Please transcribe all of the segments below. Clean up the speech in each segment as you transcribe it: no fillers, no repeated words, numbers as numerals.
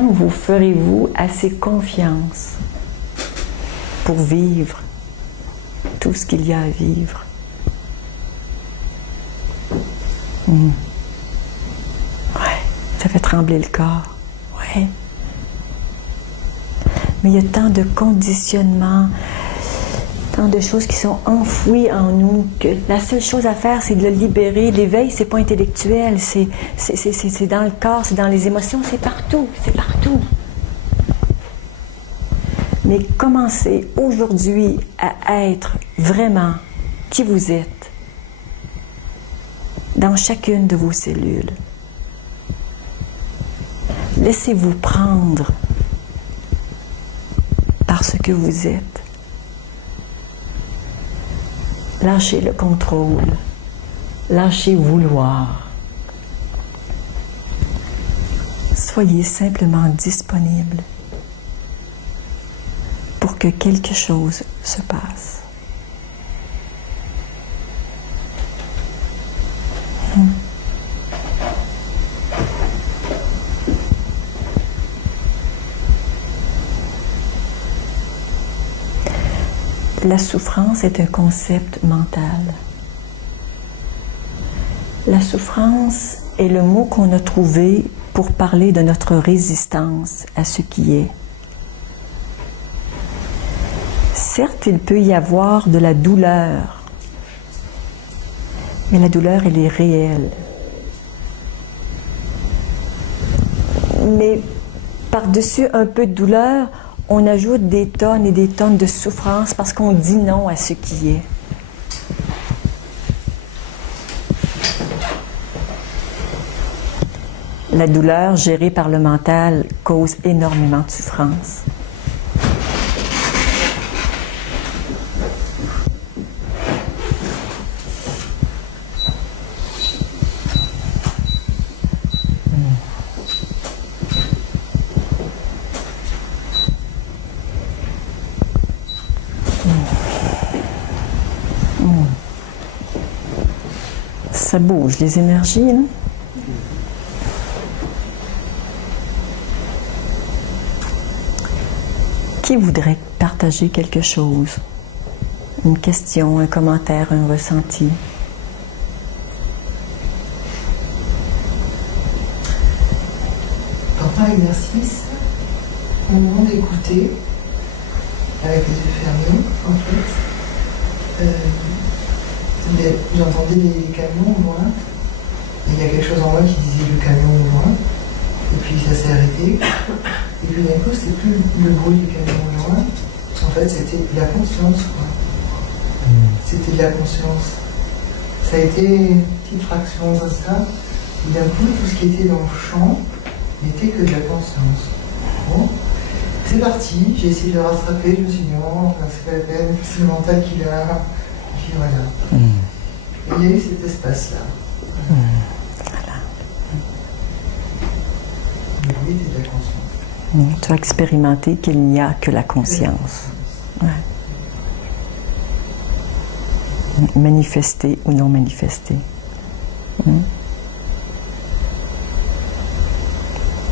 quand vous ferez-vous assez confiance pour vivre tout ce qu'il y a à vivre? Ouais, ça fait trembler le corps. Ouais. Mais il y a tant de conditionnements, tant de choses qui sont enfouies en nous, que la seule chose à faire, c'est de le libérer. L'éveil, c'est pas intellectuel, c'est dans le corps, c'est dans les émotions, c'est partout, c'est partout. Mais commencez aujourd'hui à être vraiment qui vous êtes dans chacune de vos cellules. Laissez-vous prendre par ce que vous êtes. Lâchez le contrôle. Lâchez vouloir. Soyez simplement disponible pour que quelque chose se passe. La souffrance est un concept mental. La souffrance est le mot qu'on a trouvé pour parler de notre résistance à ce qui est. Certes, il peut y avoir de la douleur, mais la douleur, elle est réelle. Mais par-dessus un peu de douleur, on ajoute des tonnes et des tonnes de souffrance parce qu'on dit non à ce qui est. La douleur gérée par le mental cause énormément de souffrance. Ça bouge, les énergies, non? Qui voudrait partager quelque chose? Une question, un commentaire, un ressenti? Pendant l'exercice, au moment d'écouter, avec les yeux fermés, en fait, j'entendais les camions au loin, et il y a quelque chose en moi qui disait le camion au loin, et puis ça s'est arrêté, et puis d'un coup c'était plus le bruit du camion au loin, en fait c'était de la conscience, quoi. C'était de la conscience. Ça a été une petite fraction comme ça, et d'un coup tout ce qui était dans le champ n'était que de la conscience. Bon, c'est parti, j'ai essayé de le rattraper, je me suis dit non, c'est pas la peine, c'est le mental qui l'a. Puis voilà. Et il y a eu cet espace-là. Voilà. Oui, c'est de la conscience. Tu as expérimenté qu'il n'y a que la conscience. Ouais. Manifesté ou non manifesté.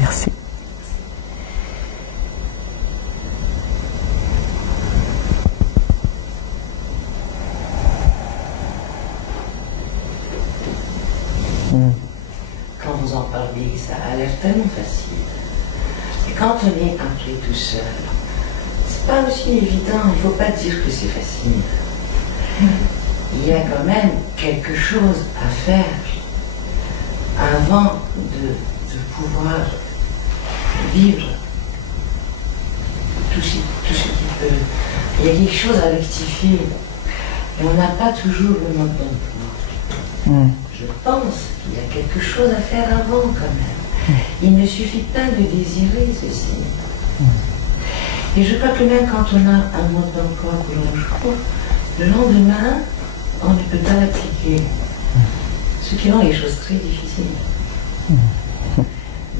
Merci. Quand vous en parlez, ça a l'air tellement facile. Et quand on est entré tout seul, c'est pas aussi évident, il ne faut pas dire que c'est facile. Il y a quand même quelque chose à faire avant de pouvoir vivre tout ce qui peut. Il y a quelque chose à rectifier. Et on n'a pas toujours le mode d'emploi. Je pense qu'il y a quelque chose à faire avant quand même. Il ne suffit pas de désirer ceci. Et je crois que même quand on a un mode d'emploi que l'on joue, le lendemain, on ne peut pas l'appliquer. Ce qui rend les choses très difficiles.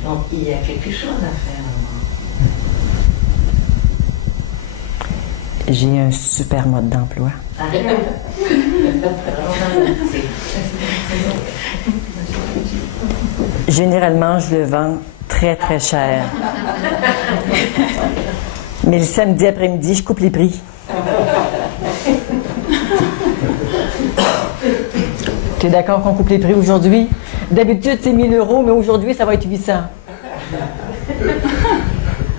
Donc il y a quelque chose à faire avant. J'ai un super mode d'emploi. Généralement, je le vends très très cher. Mais le samedi après-midi, je coupe les prix. Tu es d'accord qu'on coupe les prix aujourd'hui? D'habitude, c'est 1000 €, mais aujourd'hui, ça va être 800.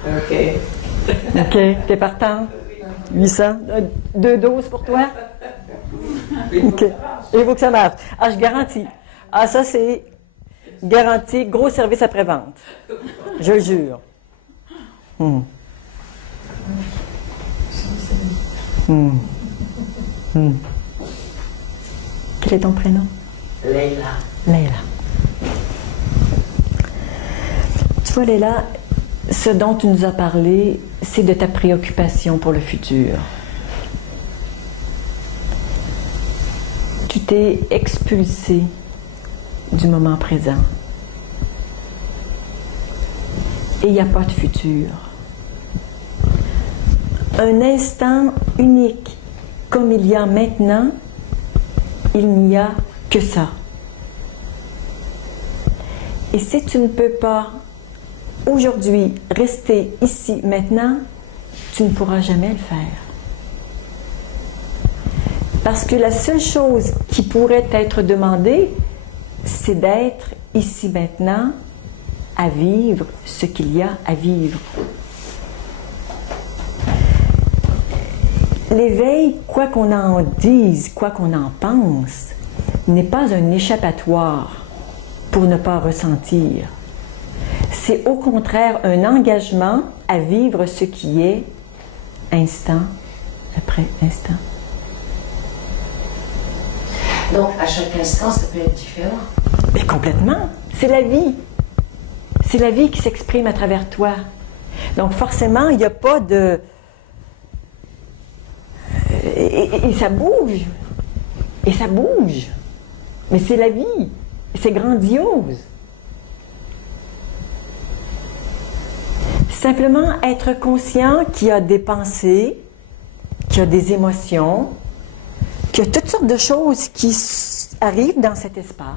Ok. OK, t'es partant? 800? 2 doses pour toi? OK. Il faut que ça marche. Ah, je garantis. Ah, ça, c'est garanti. Gros service après-vente. Je le jure. Quel est ton prénom? Leila. Leila. Tu vois, Leila, ce dont tu nous as parlé, c'est de ta préoccupation pour le futur. Tu t'es expulsé du moment présent. Et il n'y a pas de futur. Un instant unique, comme il y a maintenant, il n'y a que ça. Et si tu ne peux pas, aujourd'hui, rester ici, maintenant, tu ne pourras jamais le faire. Parce que la seule chose qui pourrait t'être demandée, c'est d'être ici, maintenant, à vivre ce qu'il y a à vivre. L'éveil, quoi qu'on en dise, quoi qu'on en pense, n'est pas un échappatoire pour ne pas ressentir. C'est au contraire un engagement à vivre ce qui est instant après instant. Donc, à chaque instant, ça peut être différent. Mais complètement. C'est la vie. C'est la vie qui s'exprime à travers toi. Donc, forcément, il n'y a pas de... Et ça bouge. Et ça bouge. Mais c'est la vie. C'est grandiose. Simplement être conscient qu'il y a des pensées, qu'il y a des émotions, qu'il y a toutes sortes de choses qui arrivent dans cet espace.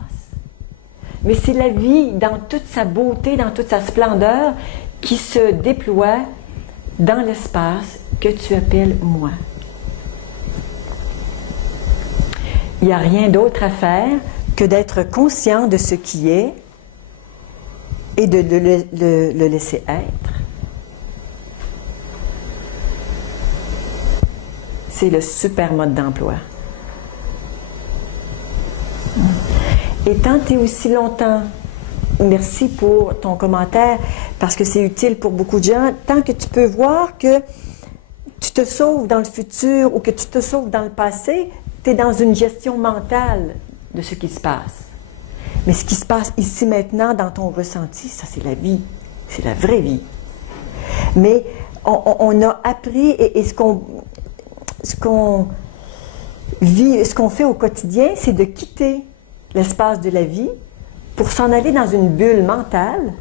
Mais c'est la vie dans toute sa beauté, dans toute sa splendeur, qui se déploie dans l'espace que tu appelles moi. Il n'y a rien d'autre à faire que d'être conscient de ce qui est et de le laisser être. C'est le super mode d'emploi. Et tant et aussi longtemps, merci pour ton commentaire, parce que c'est utile pour beaucoup de gens, tant que tu peux voir que tu te sauves dans le futur ou que tu te sauves dans le passé, tu es dans une gestion mentale de ce qui se passe. Mais ce qui se passe ici maintenant dans ton ressenti, ça c'est la vie, c'est la vraie vie. Mais on a appris, et ce qu'on vit, ce qu'on fait au quotidien, c'est de quitter l'espace de la vie pour s'en aller dans une bulle mentale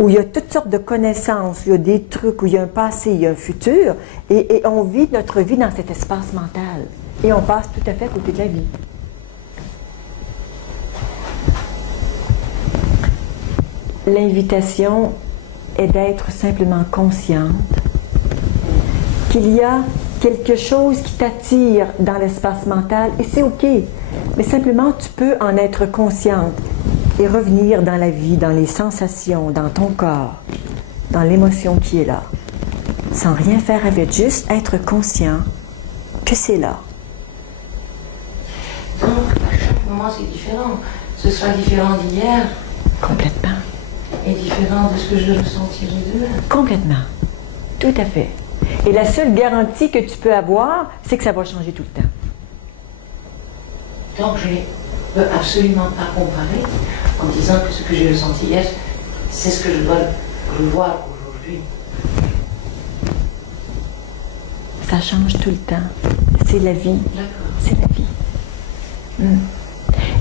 où il y a toutes sortes de connaissances, il y a des trucs, où il y a un passé, il y a un futur, et on vit notre vie dans cet espace mental. Et on passe tout à fait à côté de la vie. L'invitation est d'être simplement consciente qu'il y a quelque chose qui t'attire dans l'espace mental, et c'est OK. Mais simplement, tu peux en être consciente et revenir dans la vie, dans les sensations, dans ton corps, dans l'émotion qui est là. Sans rien faire avec, juste être conscient que c'est là. Donc, à chaque moment, c'est différent. Ce sera différent d'hier. Complètement. Et différent de ce que je ressentirai demain. Complètement. Tout à fait. Et la seule garantie que tu peux avoir, c'est que ça va changer tout le temps. Donc, je ne peux absolument pas comparer en disant que ce que j'ai ressenti hier, c'est ce que je dois revoir aujourd'hui. Ça change tout le temps. C'est la vie. C'est la vie.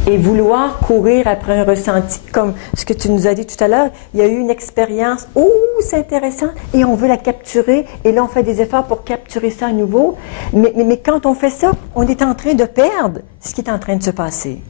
Et vouloir courir après un ressenti, comme ce que tu nous as dit tout à l'heure, il y a eu une expérience, oh, c'est intéressant, et on veut la capturer, et là on fait des efforts pour capturer ça à nouveau, mais quand on fait ça, on est en train de perdre ce qui est en train de se passer.